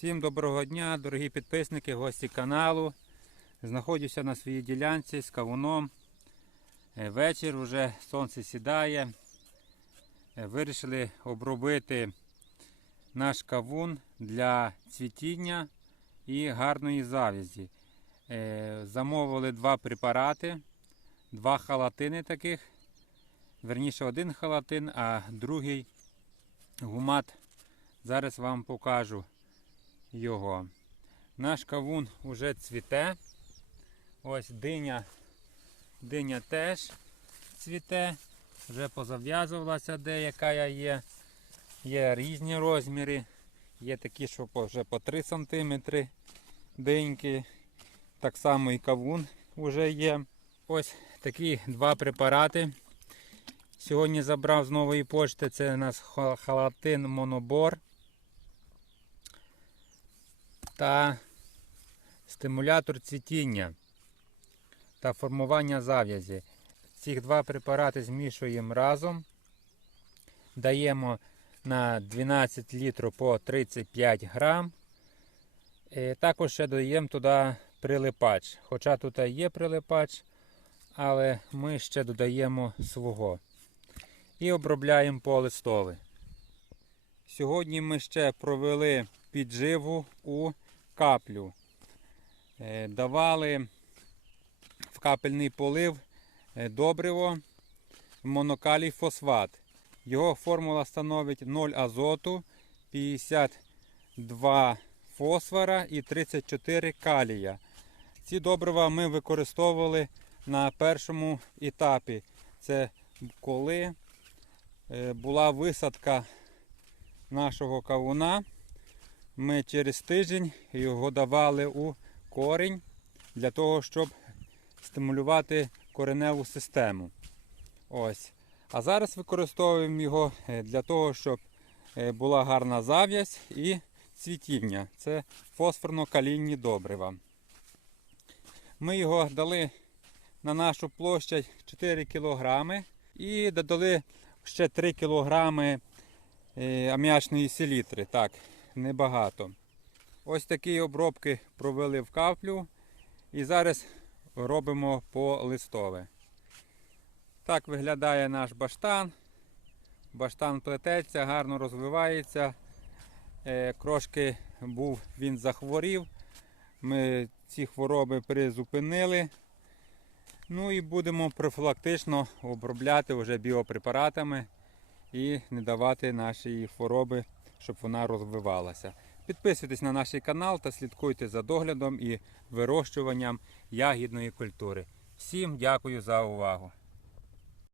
Всім доброго дня, дорогі підписники, гості каналу. Знаходжуся на своїй ділянці з кавуном. Е, Вечір вже сонце сідає. Е, Вирішили обробити наш кавун для цвітіння і гарної завязі. Е, Замовили два препарати, два халатини таких. Верніше один халатин, а другий гумат. Зараз вам покажу його. Наш кавун уже цвіте. Ось диня, диня теж цвіте. Вже позав'язувалася деяка я є. Є різні розміри. Є такі, що вже по 3 см диньки. Так само і кавун вже є. Ось такі два препарати. Сьогодні забрав з нової пошти. Це у нас ха- халатин монобор та стимулятор цвітіння та формування зав'язі. Ці два препарати змішуємо разом. Даємо на 12 літрів по 35 грам. Е, Також ще додаємо туди прилипач. Хоча тут і є прилипач, але ми ще додаємо свого. І обробляємо по листові. Сьогодні ми ще провели підживу у каплю. Е, Давали в капельний полив е, добриво монокалій фосфат. Його формула становить 0 азоту, 52 фосфора і 34 калія. Ці добрива ми використовували на першому етапі. Це коли е, була висадка нашого кавуна. Ми через тиждень його давали у корінь для того, щоб стимулювати кореневу систему. Ось. А зараз використовуємо його е, для того, щоб е, була гарна зав'язь і цвітіння. Це фосфорно-калійні добрива. Ми його дали на нашу площадь 4 кг і додали ще 3 кг е, аміачної селітри. Так, небагато. Ось такі обробки провели в каплю. І зараз робимо по листове. Так виглядає наш баштан. Баштан плететься, гарно розвивається. Е, Крошки був, він захворів. Ми ці хвороби призупинили. Ну і будемо профілактично обробляти вже біопрепаратами і не давати нашій хвороби, щоб вона розвивалася. Підписуйтесь на наш канал та слідкуйте за доглядом і вирощуванням ягідної культури. Всім дякую за увагу!